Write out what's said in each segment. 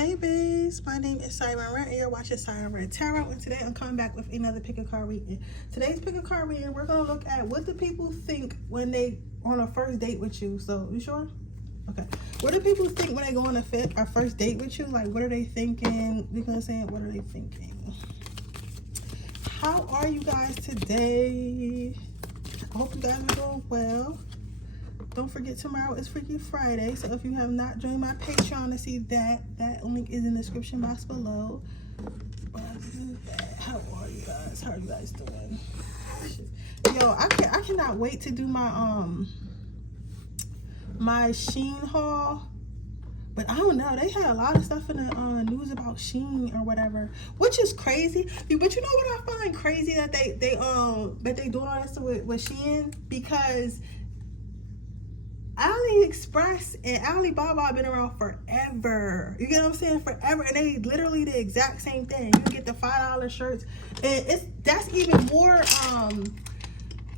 Hey babes, my name is sirenredd and you're watching sirenredd tarot, and today I'm coming back with another pick a card reading. Today's pick a card reading, we're going to look at what do people think when they on a first date with you. So you sure? Okay. What do people think when they go on a first date with you? Like, what are they thinking? You know what I'm saying? What are they thinking? How are you guys today? I hope you guys are doing well. Don't forget, tomorrow is Freaky Friday, so if you have not joined my Patreon to see that link is in the description box below. But how are you guys? How are you guys doing? Yo, I cannot wait to do my my Shein haul. But I don't know, they had a lot of stuff in the news about Shein or whatever, which is crazy. But you know what I find crazy, that they doing all this with Shein, because AliExpress and Alibaba have been around forever. You get what I'm saying? Forever. And they literally the exact same thing. You can get the $5 shirts. And that's even more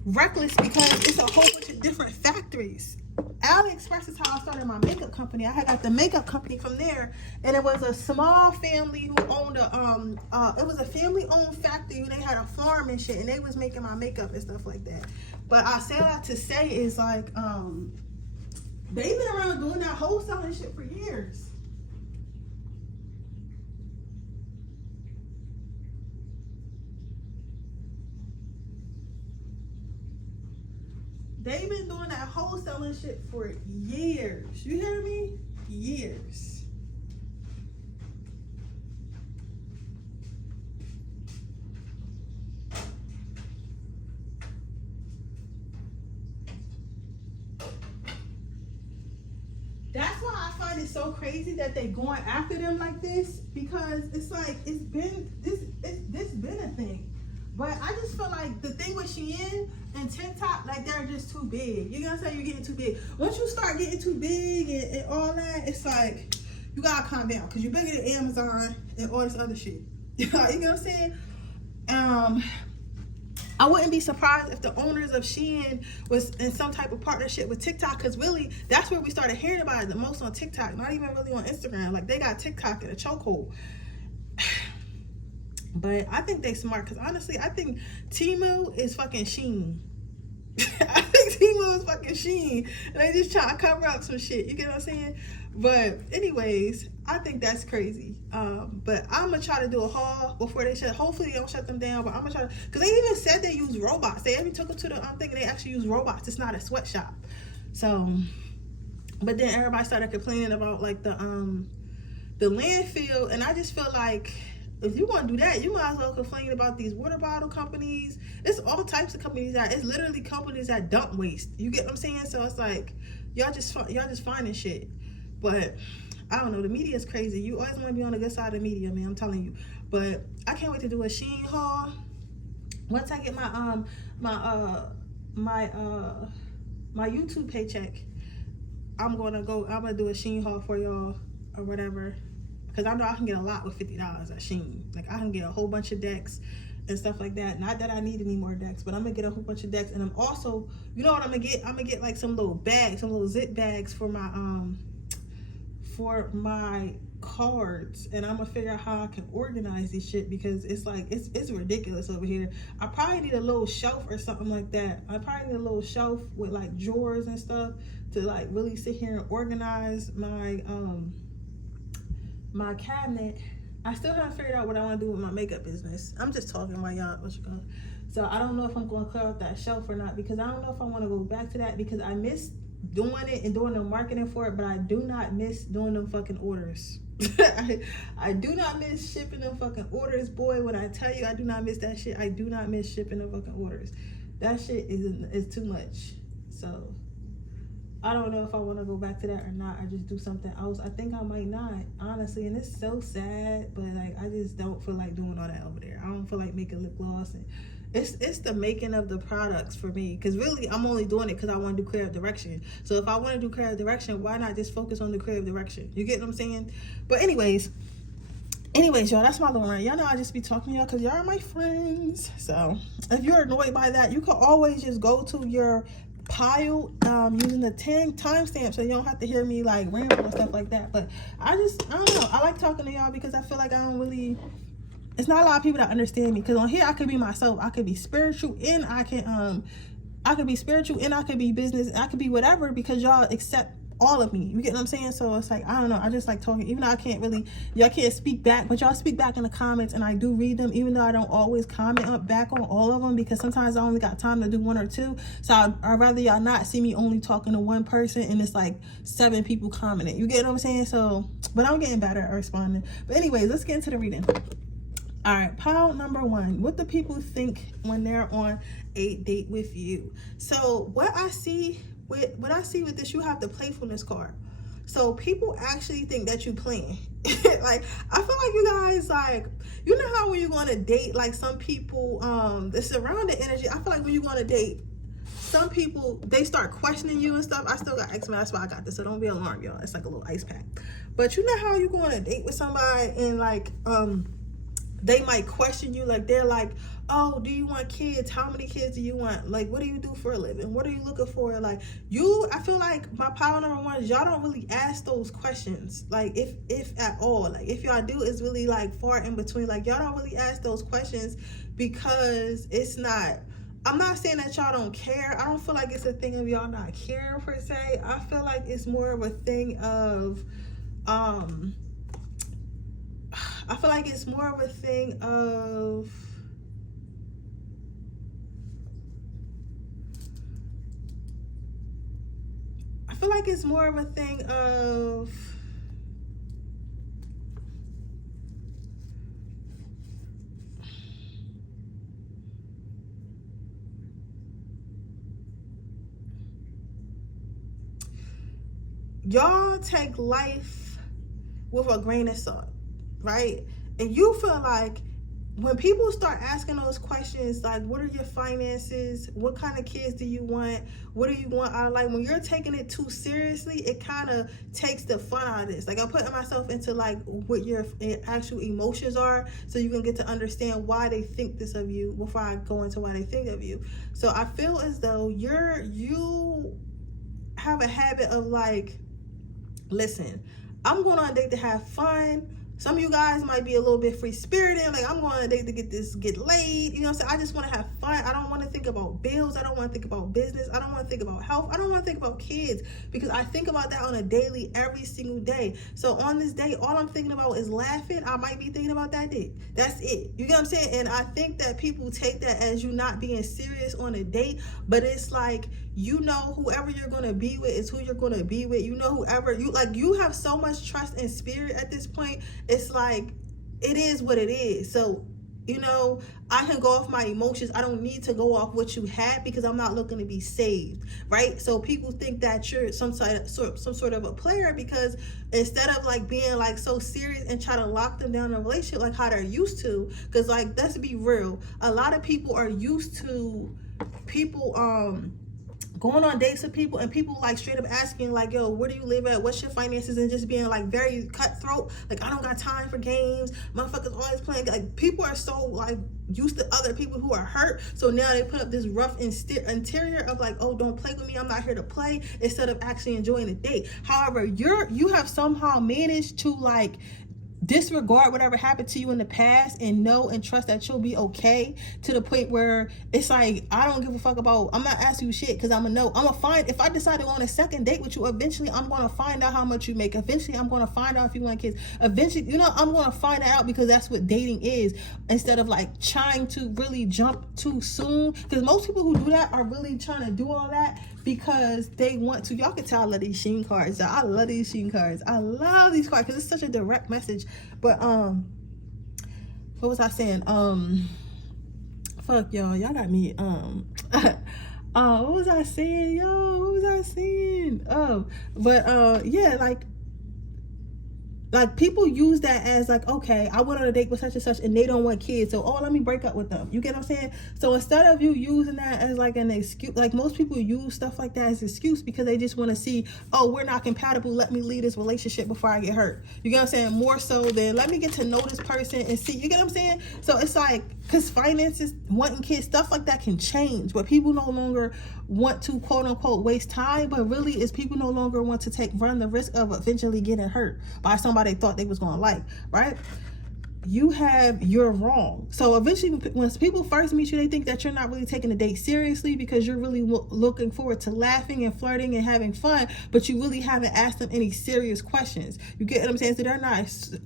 reckless because it's a whole bunch of different factories. AliExpress is how I started my makeup company. I had got the makeup company from there, and it was a small family who owned it was a family-owned factory. They had a farm and shit, and they was making my makeup and stuff like that. But I say that to say is like they've been around doing that wholesaling shit for years. They've been doing that wholesaling shit for years. You hear me? Years. That's why I find it so crazy that they going after them like this, because it's like it's been a thing. But I just feel like the thing with Shein and TikTok, like they're just too big. You know what I'm saying? You're getting too big. Once you start getting too big and all that, it's like you gotta calm down, because you're bigger than Amazon and all this other shit. You know what I'm saying? I wouldn't be surprised if the owners of Shein was in some type of partnership with TikTok, because really, that's where we started hearing about it the most, on TikTok, not even really on Instagram. Like, they got TikTok in a chokehold. But I think they smart, because honestly, I think Temu is fucking Shein. I think Temu is fucking Shein. And they just trying to cover up some shit. You get what I'm saying? But anyways, I think that's crazy. But I'm going to try to do a haul before they shut. Hopefully they don't shut them down. But I'm going to try to, because they even said they use robots. They even took them to the thing, and they actually use robots. It's not a sweatshop. So, but then everybody started complaining about like the landfill. And I just feel like, if you want to do that, you might as well complain about these water bottle companies. It's all types of companies it's literally companies that dump waste. You get what I'm saying? So it's like y'all just finding shit. But I don't know. The media is crazy. You always want to be on the good side of the media, man. I'm telling you. But I can't wait to do a Shein haul. Once I get my my YouTube paycheck, I'm gonna do a Shein haul for y'all or whatever. Because I know I can get a lot with $50 at Shein. Like, I can get a whole bunch of decks and stuff like that. Not that I need any more decks, but I'm going to get a whole bunch of decks. And I'm also, you know what I'm going to get? I'm going to get, like, some little bags, some little zip bags for my cards. And I'm going to figure out how I can organize this shit, because it's, like, it's ridiculous over here. I probably need a little shelf or something like that. I probably need a little shelf with, like, drawers and stuff to, like, really sit here and organize my cabinet. I still haven't figured out what I want to do with my makeup business. I'm just talking while y'all, so I don't know if I'm going to clear out that shelf or not, because I don't know if I want to go back to that, because I miss doing it and doing the marketing for it, but I do not miss doing them fucking orders. I do not miss shipping them fucking orders, boy. When I tell you I do not miss that shit, I do not miss shipping them fucking orders. That shit is too much. So I don't know if I want to go back to that or not. I just do something else. I think I might not, honestly. And it's so sad, but like, I just don't feel like doing all that over there. I don't feel like making lip gloss, and it's the making of the products for me. Because really, I'm only doing it because I want to do creative direction. So if I want to do creative direction, why not just focus on the creative direction? You get what I'm saying? But anyways, y'all, that's my little rant. Y'all know I just be talking to y'all because y'all are my friends. So if you're annoyed by that, you can always just go to your pile using the 10 timestamp, so you don't have to hear me like ramble and stuff like that. But I don't know, I like talking to y'all because I feel like it's not a lot of people that understand me, because on here I could be myself. I could be spiritual, and I could be spiritual, and I could be business, I could be whatever, because y'all accept all of me. You get what I'm saying? So it's like, I don't know, I just like talking, even though y'all can't speak back, but y'all speak back in the comments, and I do read them, even though I don't always comment back on all of them, because sometimes I only got time to do 1 or 2. So I'd rather y'all not see me only talking to one person and it's like 7 people commenting. You get what I'm saying? So, but I'm getting better at responding. But anyways, let's get into the reading. All right, pile number 1. What do people think when they're on a date with you? So what I see with this, you have the playfulness card. So people actually think that you playing. Like, I feel like you guys, like, you know how when you go on a date, like some people, the surrounding energy, I feel like when you go on a date, some people, they start questioning you and stuff. I still got eczema, that's why I got this, so don't be alarmed, y'all. It's like a little ice pack. But you know how you go on a date with somebody and like, they might question you, like they're like, oh, do you want kids? How many kids do you want? Like, what do you do for a living? What are you looking for? Like, I feel like my power number 1 is y'all don't really ask those questions. Like, if at all. Like, if y'all do, it's really like far in between. Like, y'all don't really ask those questions because it's not, I'm not saying that y'all don't care. I don't feel like it's a thing of y'all not caring per se. I feel like it's more of a thing of, I feel like it's more of a thing of, y'all take life with a grain of salt, right? And you feel like when people start asking those questions, like, what are your finances? What kind of kids do you want? What do you want out of life? When you're taking it too seriously, it kind of takes the fun out of this. Like, I'm putting myself into like what your actual emotions are, so you can get to understand why they think this of you before I go into why they think of you. So I feel as though you have a habit of like, listen, I'm going on a date to have fun. Some of you guys might be a little bit free-spirited, like, I'm going on a date to get laid, you know what I'm saying? I just want to have fun. I don't want to think about bills. I don't want to think about business. I don't want to think about health. I don't want to think about kids, because I think about that on a daily, every single day. So on this day, all I'm thinking about is laughing. I might be thinking about that date. That's it. You get what I'm saying? And I think that people take that as you not being serious on a date, but it's like, you know, whoever you're going to be with is who you're going to be with. You know, whoever you have so much trust and spirit at this point. It's like, it is what it is. So, you know, I can go off my emotions. I don't need to go off what you had, because I'm not looking to be saved, right? So people think that you're some sort of a player, because instead of like being like so serious and try to lock them down in a relationship like how they're used to, because like, let's be real, a lot of people are used to people going on dates with people, and people like straight up asking like, yo, where do you live at? What's your finances? And just being like very cutthroat. Like, I don't got time for games. Motherfuckers always playing. Like, people are so like used to other people who are hurt. So now they put up this rough interior of like, oh, don't play with me. I'm not here to play, instead of actually enjoying the date. However, you have somehow managed to like disregard whatever happened to you in the past and know and trust that you'll be okay, to the point where it's like, I don't give a fuck about, I'm not asking you shit, because I'm gonna know, I'm gonna find, if I decide to go on a second date with you, eventually I'm gonna find out how much you make. Eventually I'm gonna find out if you want kids. Eventually, you know, I'm gonna find that out, because that's what dating is, instead of like trying to really jump too soon. Because most people who do that are really trying to do all that because they want to. Y'all can tell I love these Sheen cards. I love these Sheen cards. I love these cards because it's such a direct message. But what was I saying? Fuck y'all got me. What was I saying, yo? What was I saying? Yeah, like people use that as like, okay, I went on a date with such and such and they don't want kids, so let me break up with them. You get what I'm saying? So instead of you using that as like an excuse, like most people use stuff like that as an excuse because they just want to see, oh, we're not compatible, let me leave this relationship before I get hurt. You get what I'm saying? More so than let me get to know this person and see. You get what I'm saying? So it's like, because finances, wanting kids, stuff like that can change, but people no longer want to quote unquote waste time, but really is people no longer want to run the risk of eventually getting hurt by somebody they thought they was going to like, right? You're wrong. So eventually when people first meet you, they think that you're not really taking the date seriously because you're really looking forward to laughing and flirting and having fun, but you really haven't asked them any serious questions. You get what I'm saying? So they're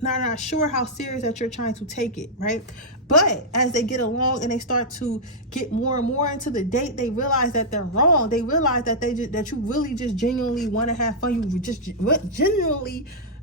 not sure how serious that you're trying to take it, right? But as they get along and they start to get more and more into the date, they realize that they're wrong. They realize that that you really just genuinely want to have fun. You just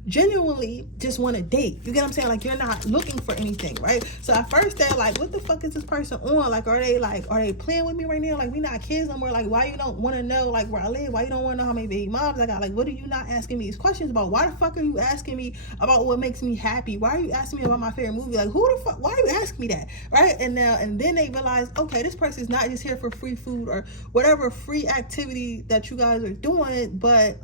genuinely just want to date. You get what I'm saying? Like, you're not looking for anything, right? So at first they're like, what the fuck is this person on? Like, are they playing with me right now? Like, we not kids no more. Like, why you don't want to know like where I live? Why you don't want to know how many baby moms I got? Like, what are you not asking me these questions about? Why the fuck are you asking me about what makes me happy? Why are you asking me about my favorite movie? Like, who the fuck, why are you asking me that? Right? And then they realize, okay, this person is not just here for free food or whatever free activity that you guys are doing, but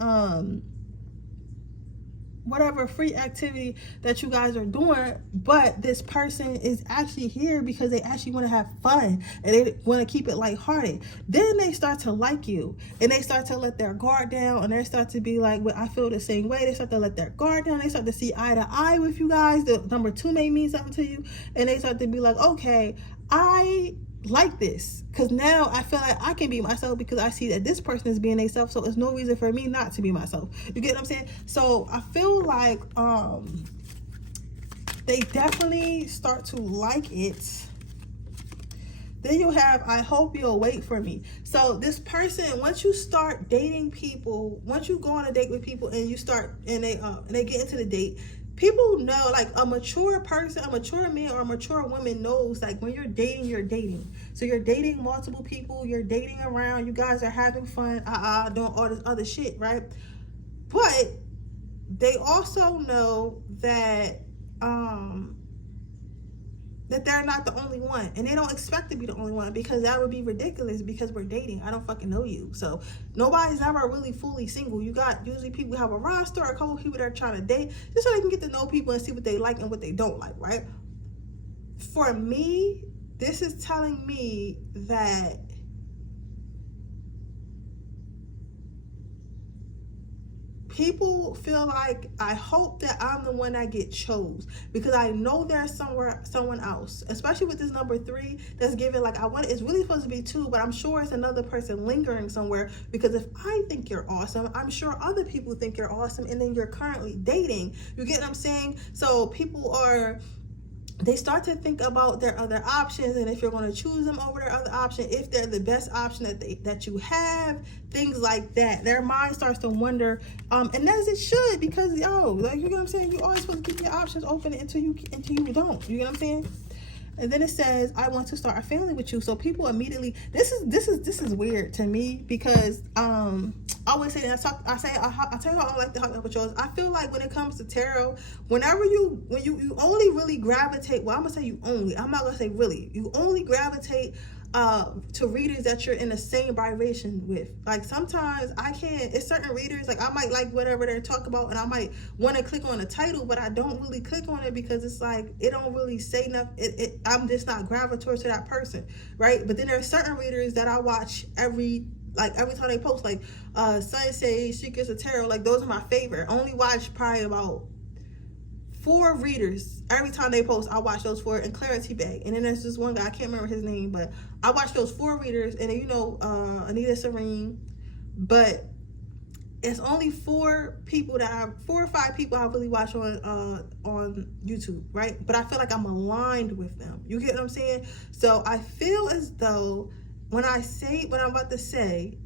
whatever free activity that you guys are doing, but this person is actually here because they actually want to have fun and they want to keep it lighthearted. Then they start to like you and they start to let their guard down and they start to be like, well, I feel the same way. They start to let their guard down. They start to see eye to eye with you guys. The number 2 may mean something to you, and they start to be like, okay, I like this because now I feel like I can be myself because I see that this person is being themselves, so it's no reason for me not to be myself. You get what I'm saying? So I feel like they definitely start to like it. Then you have, I hope you'll wait for me. So this person, once you start dating people, once you go on a date with people and you start and they get into the date, people know, like a mature person, a mature man or a mature woman knows, like when you're dating, you're dating. So you're dating multiple people, you're dating around, you guys are having fun, doing all this other shit, right? But they also know that that they're not the only one, and they don't expect to be the only one because that would be ridiculous because we're dating. I don't fucking know you, so nobody's ever really fully single. You got usually people have a roster or a couple people that are trying to date just so they can get to know people and see what they like and what they don't like, right? For me, this is telling me that people feel like, I hope that I'm the one that get chose because I know there's someone else, especially with this number 3 that's given, like, it's really supposed to be 2, but I'm sure it's another person lingering somewhere because if I think you're awesome, I'm sure other people think you're awesome, and then you're currently dating. You get what I'm saying? So people they start to think about their other options, and if you're going to choose them over their other option, if they're the best option that you have, things like that. Their mind starts to wonder, and as it should, because like, you get what I'm saying, you always supposed to keep your options open until you don't. You get what I'm saying? And then it says, I want to start a family with you. So people immediately, this is weird to me because I always say that I tell you how I like to help with yours. I feel like when it comes to tarot, when you only really gravitate, well, I'm gonna say you only, I'm not gonna say really, you only gravitate to readers that you're in the same vibration with. Like sometimes it's certain readers, like I might like whatever they're talking about and I might want to click on the title, but I don't really click on it because it's like it don't really say enough. I'm just not gravitating to that person, right? But then there are certain readers that I watch every time they post, like Sun Sage, Secrets of Tarot, like those are my favorite. I only watch probably about 4 readers every time they post. I watch those 4 and Clarity Bag, and then there's this one guy, I can't remember his name, but I watch those 4 readers, and then Anita Serene, but it's only 4 or 5 people I really watch on YouTube, right? But I feel like I'm aligned with them. You get what I'm saying? So I feel as though when I say what I'm about to say,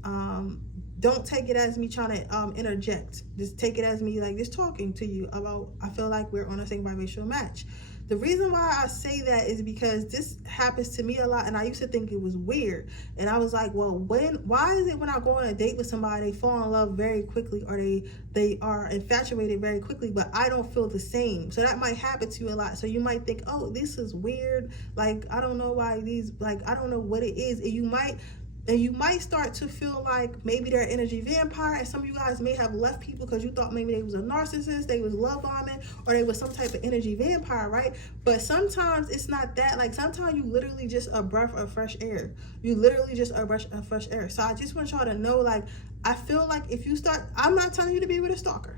don't take it as me trying to interject. Just take it as me like just talking to you about, I feel like we're on the same vibrational match. The reason why I say that is because this happens to me a lot, and I used to think it was weird. And I was like, well, why is it when I go on a date with somebody, they fall in love very quickly, or they are infatuated very quickly, but I don't feel the same? So that might happen to you a lot. So you might think, oh, this is weird. Like, I don't know why I don't know what it is. And you might And you might start to feel like maybe they're an energy vampire, and some of you guys may have left people because you thought maybe they was a narcissist, they was love bombing, or they was some type of energy vampire, right? But sometimes it's not that. Like, sometimes you literally just a breath of fresh air. You literally just a breath of fresh air. So I just want y'all to know, like, I feel like if you start, I'm not telling you to be with a stalker.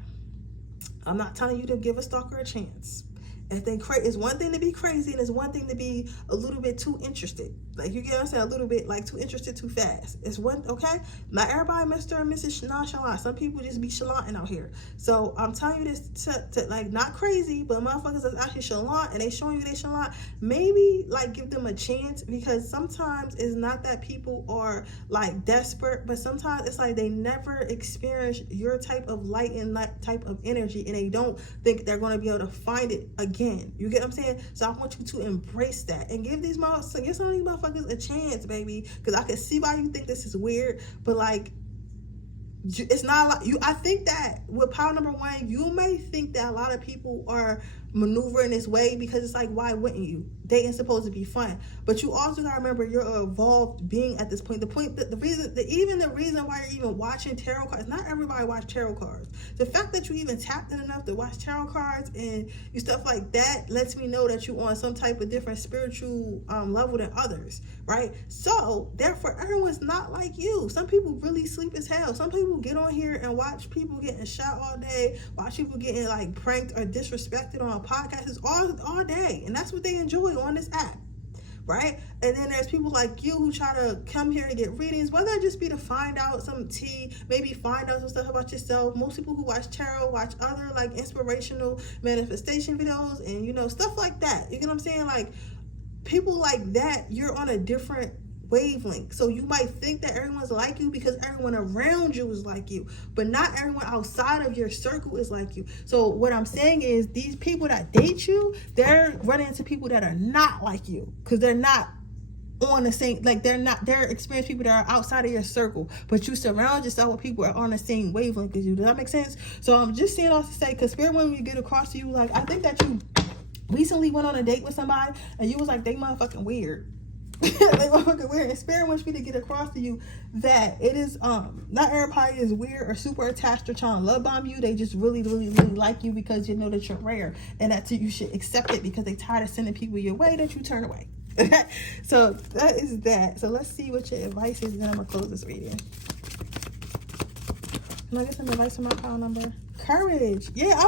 I'm not telling you to give a stalker a chance. If they it's one thing to be crazy, and it's one thing to be a little bit too interested. Like, you get what I'm saying? A little bit like too interested too fast. It's one, okay? Not everybody Mr. and Mrs. Nonchalant. Some people just be chalanting out here. So I'm telling you this to like, not crazy, but motherfuckers that's actually chalant and they showing you they chalant. Maybe like give them a chance, because sometimes it's not that people are like desperate, but sometimes it's like they never experience your type of light and that type of energy, and they don't think they're going to be able to find it again. You get what I'm saying? So I want you to embrace that and give these motherfuckers, give some of these motherfuckers a chance, baby, because I can see why you think this is weird, but like, it's not like you. I think that with power number one, you may think that a lot of people are maneuvering this way because it's like, why wouldn't you? Dating supposed to be fun, but you also gotta remember you're an evolved being at this point. The reason why you're even watching tarot cards, not everybody watch tarot cards. The fact that you even tapped in enough to watch tarot cards and you stuff like that lets me know that you're on some type of different spiritual level than others, right? So therefore, everyone's not like you. Some people really sleep as hell. Some people get on here and watch people getting shot all day, watch people getting like pranked or disrespected on podcasts all day, and that's what they enjoy on this app, right? And then there's people like you who try to come here and get readings, whether it just be to find out some tea, maybe find out some stuff about yourself. Most people who watch tarot watch other like inspirational manifestation videos and, you know, stuff like that. You get what I'm saying? Like, people like that, you're on a different wavelength. So you might think that everyone's like you because everyone around you is like you, but not everyone outside of your circle is like you. So what I'm saying is, these people that date you, they're running into people that are not like you, because they're not on the same, like, they're experienced people that are outside of your circle, but you surround yourself with people that are on the same wavelength as you. Does that make sense? So I'm just saying all to say, because spirit, when you get across to you, like, I think that you recently went on a date with somebody and you was like, they motherfucking weird. They motherfucking weird. And spirit wants me to get across to you that it is not everybody is weird or super attached or trying to love bomb you. They just really like you because you know that you're rare, and that you should accept it because they tired of sending people your way that you turn away. So that is that. So let's see what your advice is, and then I'm gonna close this reading. Can I get some advice from my phone number? Courage. Yeah,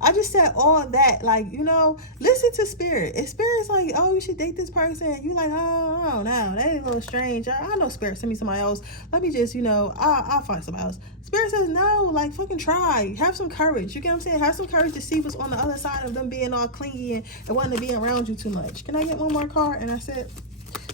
I just said all that. Like, you know, listen to spirit. If spirit's like, oh, you should date this person, you like, oh, I don't know, that is a little strange. I know spirit, send me somebody else. Let me just, you know, I'll find somebody else. Spirit says no, like, fucking try. Have some courage. You get what I'm saying? Have some courage to see what's on the other side of them being all clingy and wanting to be around you too much. Can I get one more card? And I said,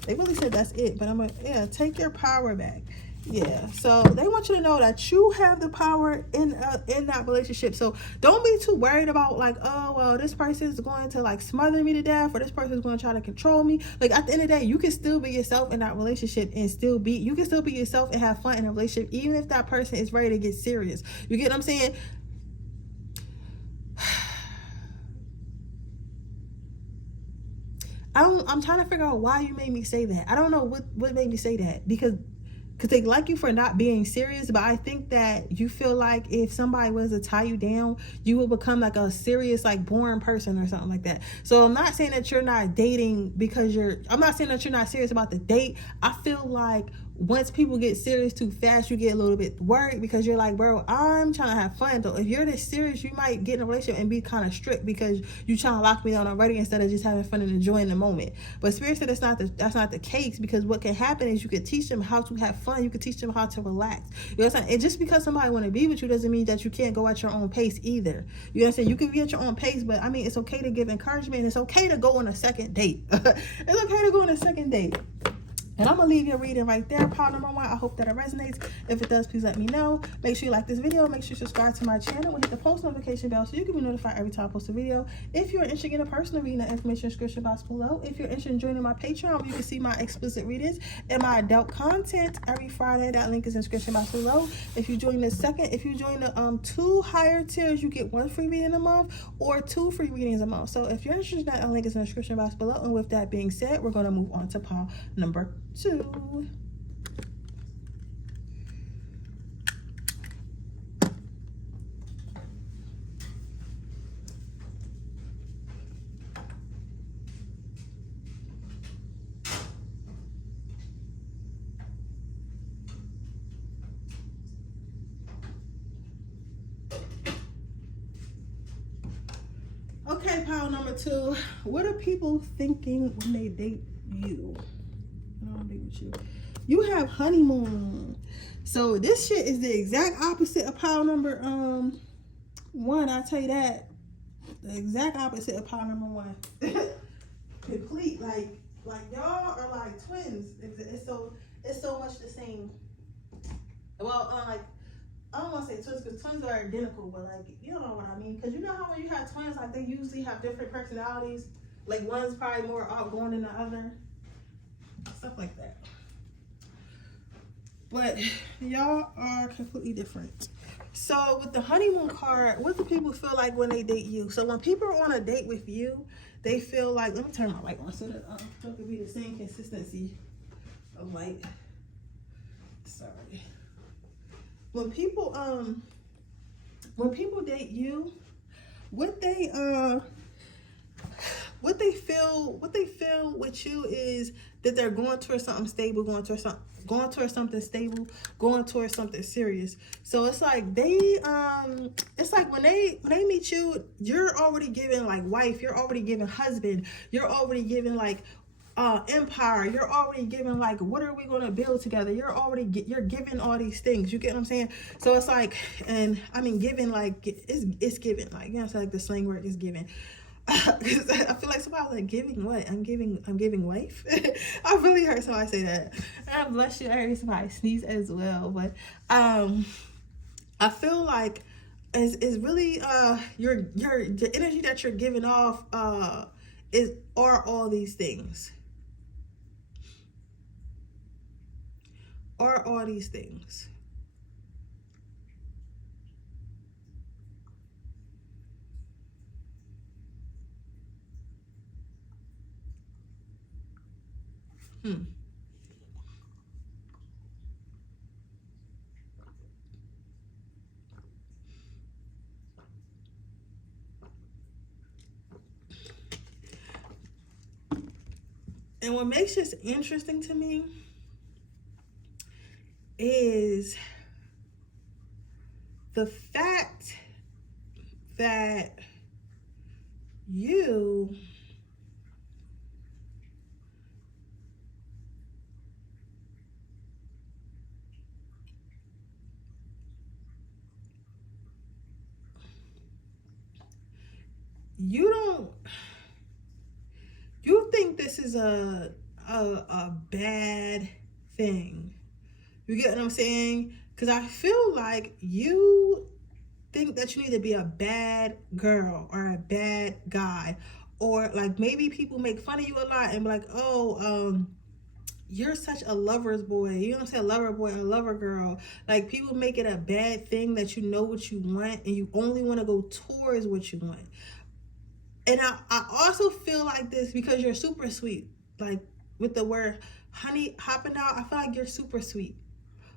they really said that's it, but I'm gonna, yeah, take your power back. Yeah, so they want you to know that you have the power in that relationship. So don't be too worried about like, oh, well, this person is going to like smother me to death, or this person is going to try to control me. Like, at the end of the day, you can still be yourself in that relationship and you can still be yourself and have fun in a relationship, even if that person is ready to get serious. You get what I'm saying? I'm trying to figure out why you made me say that. I don't know what made me say that, because they like you for not being serious, but I think that you feel like if somebody was to tie you down, you will become like a serious, like, boring person or something like that. So I'm not saying that you're not dating because I'm not saying that you're not serious about the date. I feel like once people get serious too fast, you get a little bit worried because you're like, bro, I'm trying to have fun. So if you're this serious, you might get in a relationship and be kind of strict because you're trying to lock me down already instead of just having fun and enjoying the moment. But spirit said that's not the case, because what can happen is you could teach them how to have fun. You could teach them how to relax. You know what I'm saying? And just because somebody want to be with you doesn't mean that you can't go at your own pace either. You know what I'm saying? You can be at your own pace, but I mean, it's okay to give encouragement. And it's okay to go on a second date. It's okay to go on a second date. And I'm going to leave your reading right there, pile number 1. I hope that it resonates. If it does, please let me know. Make sure you like this video. Make sure you subscribe to my channel and hit the post notification bell so you can be notified every time I post a video. If you're interested in a personal reading, the information in the description box below. If you're interested in joining my Patreon, where you can see my explicit readings and my adult content every Friday, that link is in the description box below. If you join the 2 higher tiers, you get 1 free reading a month or 2 free readings a month. So if you're interested in that, link is in the description box below. And with that being said, we're going to move on to pile number 2. Okay, pile number 2. What are people thinking when they date you? I don't date with you. You have honeymoon. So this shit is the exact opposite of pile number 1. I'll tell you that. The exact opposite of pile number 1. Complete, like y'all are like twins. It's so much the same. Well, like, I don't want to say twins because twins are identical, but like, you don't know what I mean. Because you know how when you have twins, like they usually have different personalities. Like one's probably more outgoing than the other. Stuff like that. But y'all are completely different. So with the honeymoon card, what do people feel like when they date you? So when people are on a date with you, they feel like, let me turn my light on so that it could be the same consistency of light. Sorry. When people date you, what they feel with you is that they're going towards something stable, going towards something stable, going towards something serious. So it's like it's like when they meet you, you're already giving like wife, you're already giving husband, you're already giving like empire, you're already giving like what are we going to build together, you're giving all these things, you get what I'm saying? So it's like, and I mean giving, like it's giving, like, you know, it's like the slang word is giving. Because I feel like somebody like giving what? I'm giving wife. I really heard somebody say that. Bless you. I heard somebody sneeze as well. But I feel like is really the energy that you're giving off are all these things. Are all these things. And what makes this interesting to me is the fact that you you think this is a bad thing. You get what I'm saying? Because I feel like you think that you need to be a bad girl or a bad guy, or like maybe people make fun of you a lot and be like, oh, you're such a lover's boy, you know what I'm saying, a lover boy, a lover girl. Like people make it a bad thing that you know what you want and you only want to go towards what you want. And I also feel like this because you're super sweet. Like with the word honey hopping out, I feel like you're super sweet.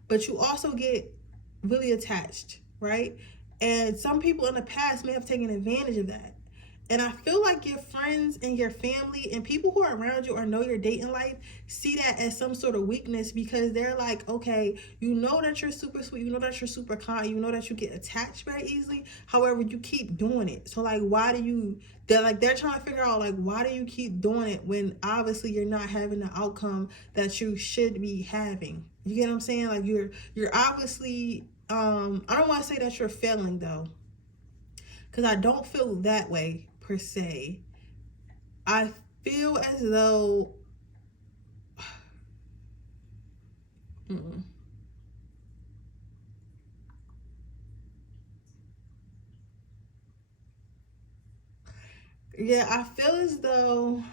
But you also get really attached, right? And some people in the past may have taken advantage of that. And I feel like your friends and your family and people who are around you or know your dating life see that as some sort of weakness, because they're like, okay, you know that you're super sweet, you know that you're super kind, you know that you get attached very easily. However, you keep doing it. So like, they're trying to figure out like, why do you keep doing it when obviously you're not having the outcome that you should be having? You get what I'm saying? Like you're obviously, I don't want to say that you're failing though, because I don't feel that way per se. I feel as though yeah, I feel as though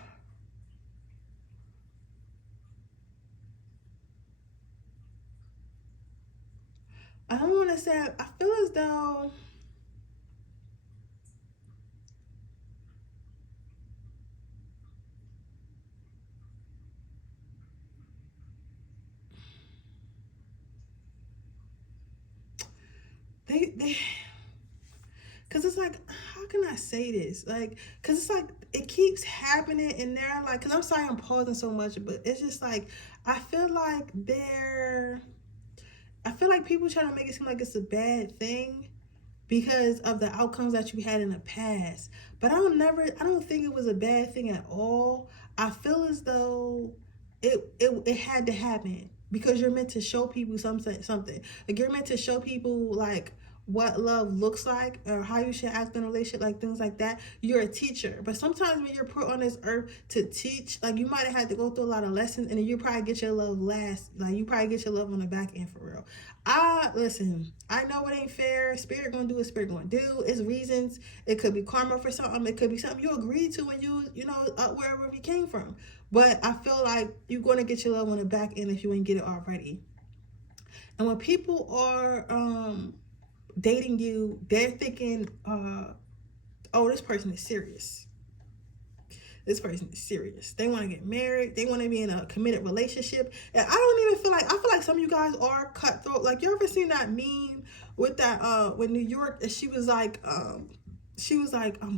I don't want to say, I feel as though they because it's like, how can I say this? Like, because it's like, it keeps happening and they're like, because I'm sorry I'm pausing so much, but it's just like, I feel like people trying to make it seem like it's a bad thing. because of the outcomes that you had in the past. But I don't think it was a bad thing at all. I feel as though it had to happen because you're meant to show people something. Like you're meant to show people like what love looks like or how you should act in a relationship, like things like that. You're a teacher, but sometimes when you're put on this earth to teach, like you might have had to go through a lot of lessons, and then you probably get your love last. Like you probably get your love on the back end for real. Listen, I know it ain't fair. Spirit gonna do what spirit gonna do. It's reasons. It could be karma for something. It could be something you agreed to when you know, wherever you came from. But I feel like you're gonna get your love on the back end if you ain't get it already. And when people are dating you, they're thinking, oh, this person is serious. This person is serious. They want to get married. They want to be in a committed relationship. And I feel like some of you guys are cutthroat. Like, you ever seen that meme with that, with New York, and she was like, I'm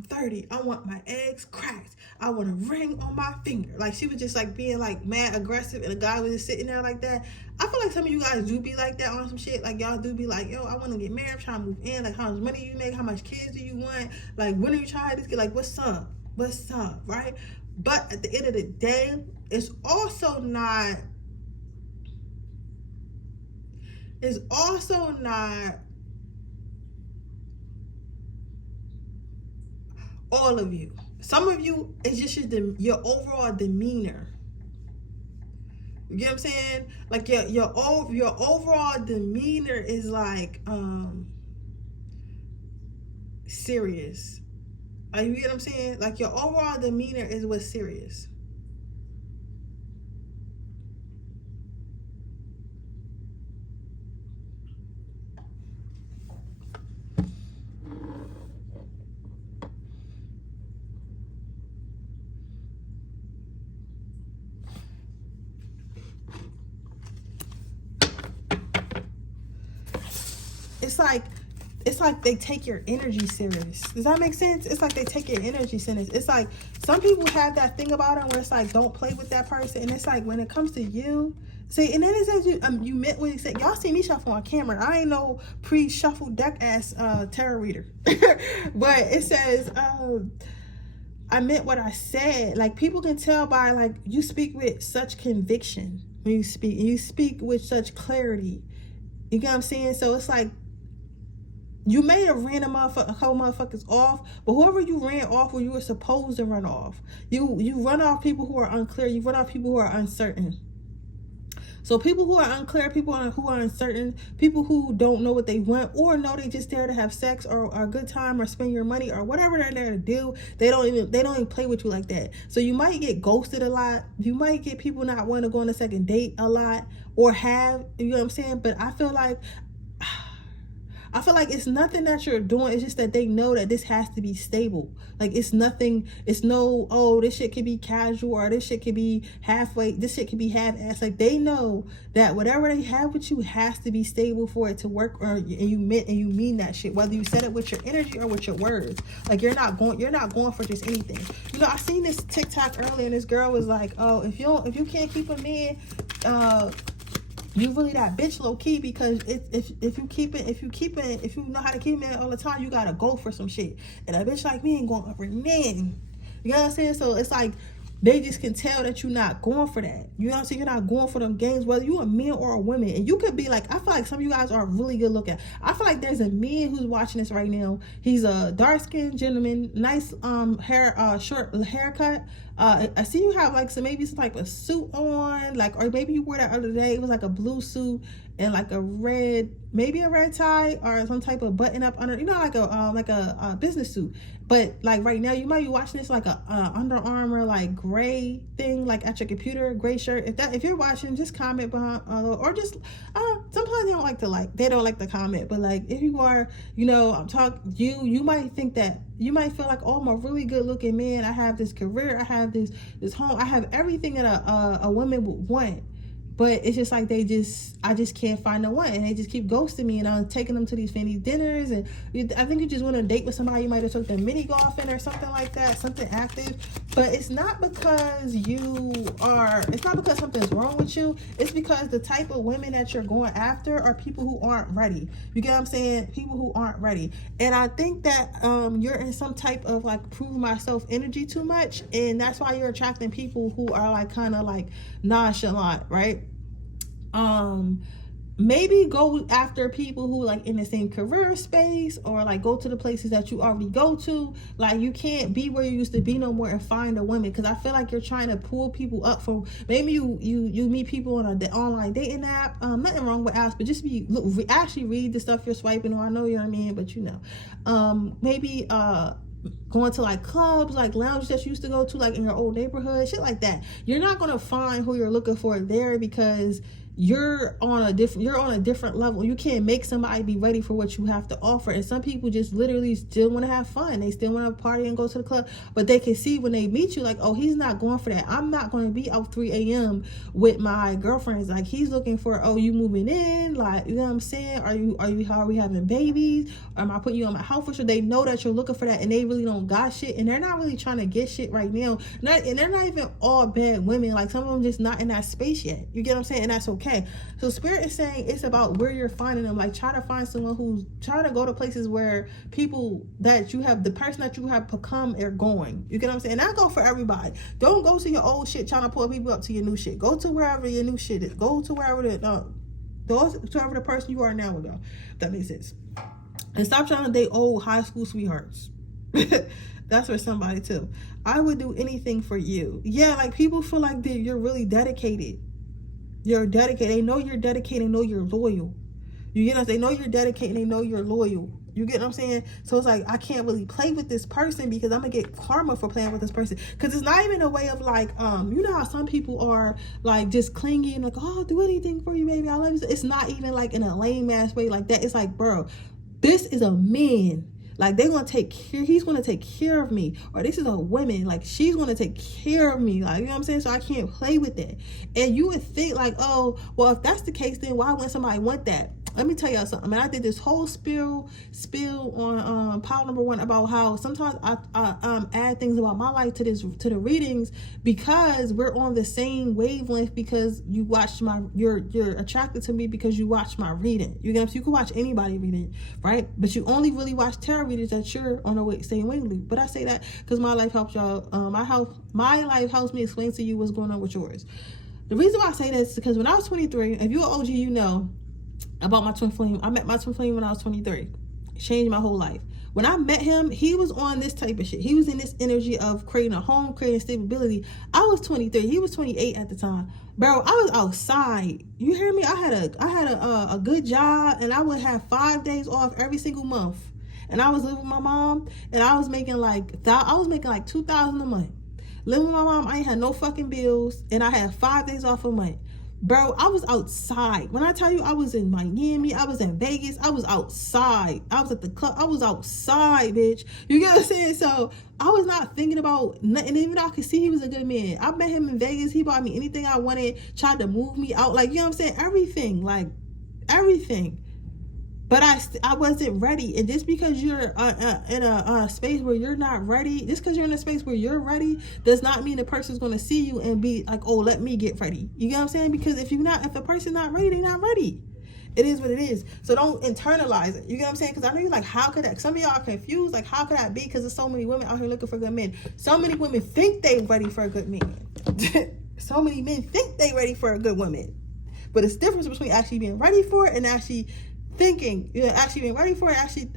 30. I want my eggs cracked. I want a ring on my finger. Like, she was just like being like mad aggressive, and the guy was just sitting there like that. I feel like some of you guys do be like that on some shit. Like, y'all do be like, yo, I want to get married. I'm trying to move in. Like, how much money you make? How much kids do you want? Like, when are you trying to have this kid? Like, what's up? What's up, right? But at the end of the day, it's also not all of you. Some of you, it's just your overall demeanor. You get what I'm saying? Like your overall demeanor is like serious. Like, you get what I'm saying? Like, your overall demeanor is what's serious. It's like they take your energy serious. Does that make sense? It's like they take your energy serious. It's like some people have that thing about them where it's like, don't play with that person. And it's like, when it comes to you, see, and then it says you meant what you said. Y'all see me shuffle on camera. I ain't no pre-shuffled deck ass tarot reader. But it says, I meant what I said. Like, people can tell by, like, you speak with such conviction when you speak. And you speak with such clarity. You get what I'm saying? So it's like, you may have ran a couple motherfuckers off, but whoever you ran off, where you were supposed to run off, you run off people who are unclear. You run off people who are uncertain. So people who are unclear, people who are uncertain, people who don't know what they want, or know they just there to have sex or a good time or spend your money or whatever they're there to do. They don't even play with you like that. So you might get ghosted a lot. You might get people not wanting to go on a second date a lot, or have, you know what I'm saying? But I feel like it's nothing that you're doing. It's just that they know that this has to be stable. Like, it's nothing, it's no, oh, this shit could be casual, or this shit could be halfway, this shit could be half-assed. Like, they know that whatever they have with you has to be stable for it to work, and you mean that shit, whether you said it with your energy or with your words. Like, you're not going for just anything. You know, I seen this TikTok earlier, and this girl was like, oh, if you can't keep a man, you really that bitch low key, because if you know how to keep men all the time, you gotta go for some shit. And a bitch like me ain't going for men. You know what I'm saying? So it's like they just can tell that you're not going for that. You know what I'm saying? You're not going for them games, whether you're a man or a woman. And you could be like, I feel like some of you guys are really good looking. I feel like there's a man who's watching this right now. He's a dark-skinned gentleman, nice hair, short haircut. I see you have like maybe some type of suit on, like, or maybe you wore that other day. It was like a blue suit and like a red, maybe a red tie or some type of button up under, you know, like a business suit. But like right now, you might be watching this like a Under Armour like gray thing, like at your computer, gray shirt. If you're watching, just comment behind, or just sometimes they don't like to comment. But like, if you are, you know, I'm talking, you might think that, you might feel like, oh, I'm a really good looking man. I have this career. I have this home. I have everything that a woman would want. But it's just like I just can't find no one, and they just keep ghosting me, and I'm taking them to these fancy dinners, and I think you just want to date with somebody you might have took them mini golfing or something like that, something active. But it's not because it's not because something's wrong with you. It's because the type of women that you're going after are people who aren't ready. You get what I'm saying? People who aren't ready. And I think that you're in some type of like prove myself energy too much. And that's why you're attracting people who are like kind of like nonchalant, right? Maybe go after people who like in the same career space, or like go to the places that you already go to. Like you can't be where you used to be no more and find a woman, because I feel like you're trying to pull people up from, maybe you meet people on an online dating app. Nothing wrong with apps, but just actually read the stuff you're swiping on. I know, you know what I mean, but you know, maybe going to like clubs, like lounges that you used to go to like in your old neighborhood, shit like that. You're not gonna find who you're looking for there, because you're on a different level. You can't make somebody be ready for what you have to offer. And some people just literally still want to have fun. They still want to party and go to the club, but they can see when they meet you, like, oh, he's not going for that. I'm not going to be out 3 a.m. with my girlfriends. Like, he's looking for, oh, you moving in? Like, you know what I'm saying? Are we having babies? Or am I putting you on my house for sure? They know that you're looking for that, and they really don't got shit, and they're not really trying to get shit right now. And they're not even all bad women. Like, some of them just not in that space yet. You get what I'm saying? And that's okay. So Spirit is saying it's about where you're finding them. Like, try to find someone who's trying to go to places where people that you have, the person that you have become, are going. You get what I'm saying? And that go for everybody. Don't go to your old shit trying to pull people up to your new shit. Go to wherever your new shit is. Go to wherever wherever the person you are now will go. If that makes sense. And stop trying to date old high school sweethearts. That's for somebody too. I would do anything for you. Yeah, like people feel like you're really dedicated. You're dedicated. They know you're dedicated. They know you're loyal. You get what I'm saying? They know you're dedicated. They know you're loyal. You get what I'm saying? So it's like, I can't really play with this person because I'm gonna get karma for playing with this person. Because it's not even a way of like, you know how some people are like just clingy and like, oh, I'll do anything for you, baby, I love you. It's not even like in a lame ass way like that. It's like, bro, this is a man. Like, they're going to take care, he's going to take care of me. Or this is a woman, like, she's going to take care of me. Like, you know what I'm saying? So I can't play with that. And you would think like, oh, well, if that's the case, then why wouldn't somebody want that? Let me tell y'all something. I mean, I did this whole spiel on pile number 1 about how sometimes I add things about my life to the readings, because we're on the same wavelength, because you watched you're attracted to me because you watched my reading. You get what I'm saying? You can watch anybody reading, right? But you only really watch tarot readers that you're on the same wavelength. But I say that because my life helps y'all. My life helps me explain to you what's going on with yours. The reason why I say that is because when I was 23, if you're an OG, you know about my twin flame. I met my twin flame when I was 23. It changed my whole life. When I met him, he was on this type of shit. He was in this energy of creating a home, creating stability. I was 23. He was 28 at the time. Bro, I was outside. You hear me? I had a good job, and I would have 5 days off every single month. And I was living with my mom, and I was making like $2,000 a month. Living with my mom, I ain't had no fucking bills, and I had 5 days off a month. Bro, I was outside. When I tell you I was in Miami, I was in Vegas, I was outside. I was at the club, I was outside, bitch. You get what I'm saying? So I was not thinking about nothing. Even though I could see he was a good man. I met him in Vegas. He bought me anything I wanted, tried to move me out. Like, you know what I'm saying? Everything. Like, everything. But I wasn't ready. And just because you're in a space where you're not ready, just because you're in a space where you're ready, does not mean the person's going to see you and be like, oh, let me get ready. You get what I'm saying? Because if the person's not ready, they're not ready. It is what it is. So don't internalize it. You get what I'm saying? Because I know you're like, how could that? Some of y'all are confused. Like, how could that be? Because there's so many women out here looking for good men. So many women think they're ready for a good man. So many men think they're ready for a good woman. But it's difference between actually being ready for it and actually thinking, actually being ready for it, actually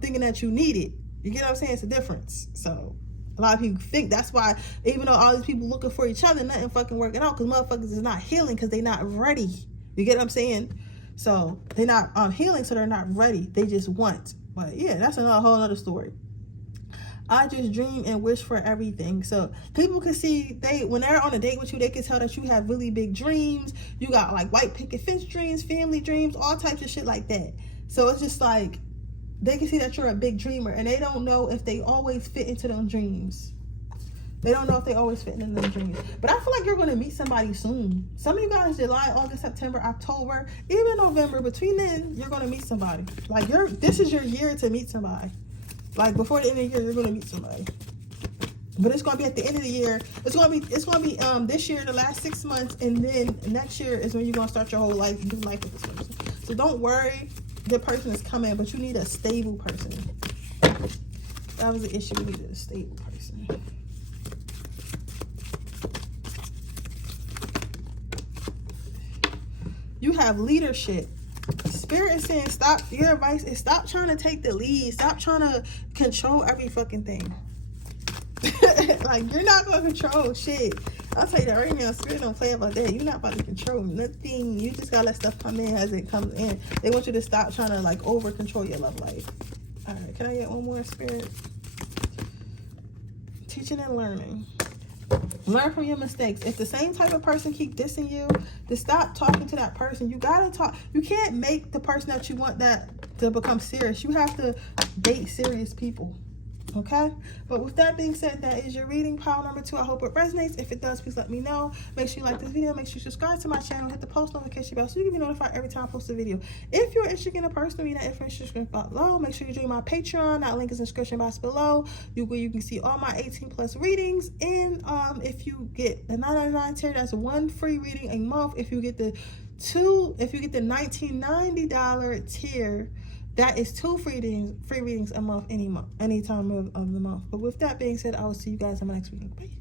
thinking that you need it. You get what I'm saying? It's a difference. So a lot of people think that's why, even though all these people looking for each other, nothing fucking working out, because motherfuckers is not healing because they not ready. You get what I'm saying? So they're not healing, so they're not ready. They just want. But yeah, that's another whole other story. I just dream and wish for everything. So people can see, when they're on a date with you, they can tell that you have really big dreams. You got like white picket fence dreams, family dreams, all types of shit like that. So it's just like, they can see that you're a big dreamer, and they don't know if they always fit into them dreams. They don't know if they always fit into them dreams. But I feel like you're going to meet somebody soon. Some of you guys, July, August, September, October, even November, between then, you're going to meet somebody. Like, this is your year to meet somebody. Like, before the end of the year, you're going to meet somebody. But it's gonna be at the end of the year. It's gonna be this year, the last 6 months, and then next year is when you're gonna start your whole life, new life with this person. So don't worry, the person is coming, but you need a stable person. That was the issue. We needed a stable person. You have leadership. Spirit is saying, stop. Your advice is stop trying to take the lead. Stop trying to control every fucking thing. Like, you're not going to control shit. I'll tell you that right now. Spirit don't play about that. You're not about to control nothing. You just got to let stuff come in as it comes in. They want you to stop trying to, like, over control your love life. All right. Can I get one more, Spirit? Teaching and learning. Learn from your mistakes. If the same type of person keep dissing you, to stop talking to that person. You gotta talk. You can't make the person that you want that to become serious. You have to date serious people. Okay? But with that being said, that is your reading, pile number 2. I hope it resonates. If it does, please let me know. Make sure you like this video. Make sure you subscribe to my channel. Hit the post notification bell so you can be notified every time I post a video. If you're interested in a personal reading, that information is below. Make sure you join my Patreon. That link is in the description box below. You can see all my 18+ readings. And if you get the $9.99 tier, that's 1 free reading a month. If you get the $19.90 tier, that is 2 free readings a month, any time of the month. But with that being said, I will see you guys in my next video. Bye.